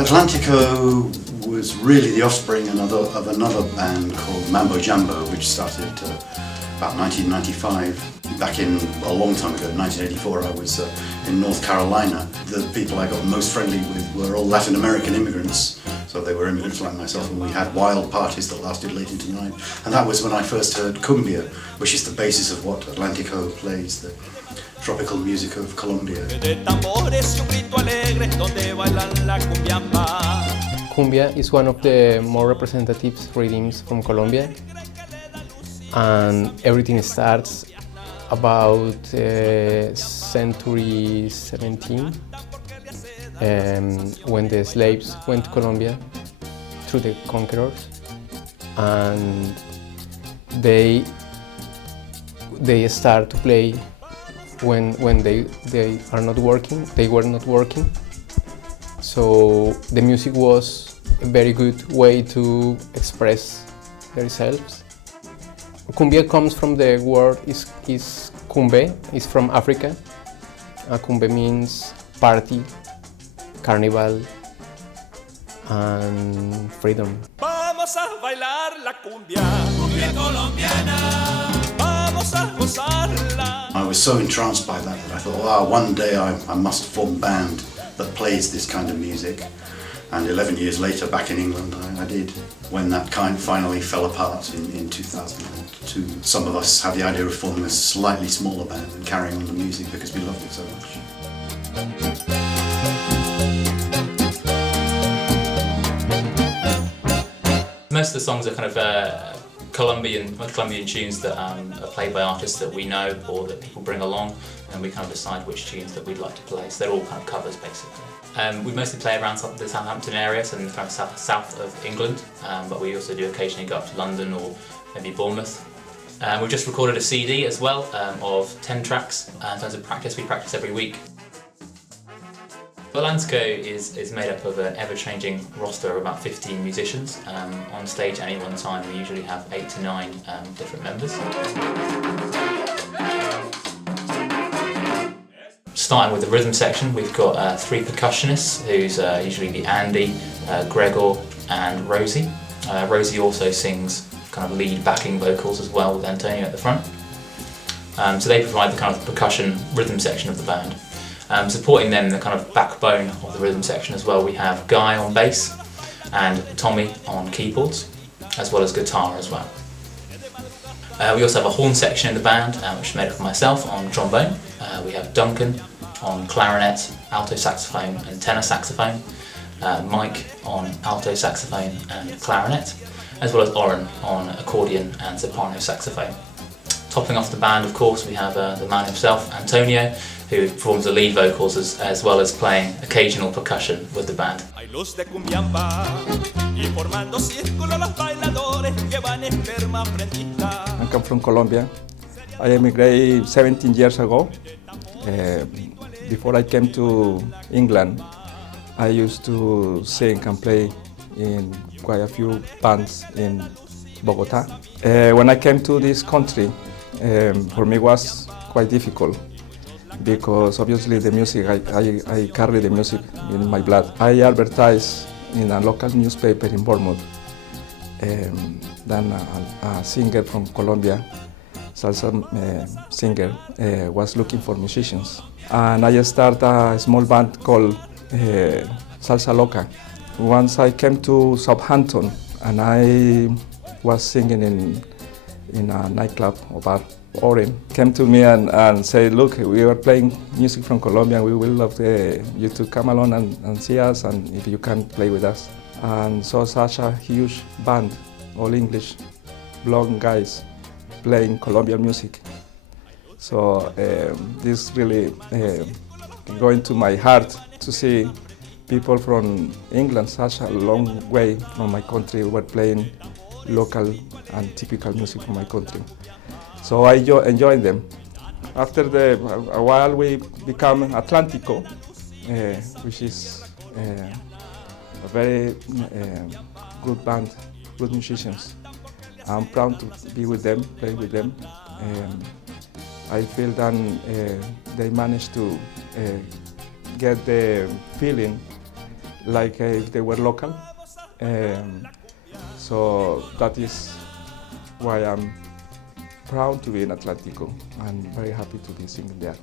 Atlantico was really the offspring of another band called Mambo Jambo, which started about 1995. Back in a long time ago, 1984, I was in North Carolina. The people I got most friendly with were all Latin American immigrants. So they were immigrants like myself, and we had wild parties that lasted late into the night. And that was when I first heard Cumbia, which is the basis of what Atlantico plays, the tropical music of Colombia. Cumbia is one of the more representative rhythms from Colombia, and everything starts about century 17, when the slaves went to Colombia through the conquerors, and they start to play when they are not working. They were not working, so the music was a very good way to express themselves. Cumbia comes from the word is cumbe, is from Africa. Cumbe means party, carnival, and freedom. Vamos a bailar la cumbia, cumbia colombiana. Vamos a gozarla. I was so entranced by that I thought, wow, one day I must form a band that plays this kind of music. And 11 years later, back in England, I did. When that kind finally fell apart in 2002, some of us had the idea of forming a slightly smaller band and carrying on the music because we loved it so much. Most of the songs are kind of Colombian tunes that are played by artists that we know or that people bring along, and we kind of decide which tunes that we'd like to play. So they're all kind of covers, basically. We mostly play around the Southampton area, so in the kind of south of England, but we also do occasionally go up to London or maybe Bournemouth. We've just recorded a CD as well of 10 tracks. In terms of practice, we practice every week. Atlantico is made up of an ever-changing roster of about 15 musicians. On stage at any one time we usually have 8 to 9 different members. Starting with the rhythm section, we've got 3 percussionists, who's usually the Andy, Gregor and Rosy. Rosy also sings kind of lead backing vocals as well with Antonio at the front. So they provide the kind of percussion rhythm section of the band. Supporting them, the kind of backbone of the rhythm section as well, we have Guy on bass and Tommy on keyboards, as well as guitar as well. We also have a horn section in the band, which is made up of myself on trombone. We have Duncan on clarinet, alto saxophone and tenor saxophone, Mike on alto saxophone and clarinet, as well as Oren on accordion and soprano saxophone. Topping off the band, of course, we have the man himself, Antonio, who performs the lead vocals as well as playing occasional percussion with the band. I come from Colombia. I emigrated 17 years ago. Before I came to England, I used to sing and play in quite a few bands in Bogota. When I came to this country, for me it was quite difficult because obviously the music, I carry the music in my blood. I advertised in a local newspaper in Bournemouth. Then a singer from Colombia, salsa singer, was looking for musicians. And I started a small band called Salsa Loca. Once I came to Southampton and I was singing in a nightclub or bar, Oren came to me and said, look, we are playing music from Colombia, we will love you to come along and see us and if you can play with us. And so such a huge band, all English, blonde guys playing Colombian music. So this really going to my heart to see people from England, such a long way from my country, were playing local and typical music from my country. So I enjoyed them. After a while we became Atlantico, which is a very good band, good musicians. I'm proud to be with them, play with them. I feel that they managed to get the feeling like if they were local. So that is why I'm proud to be in Atlantico and very happy to be singing there.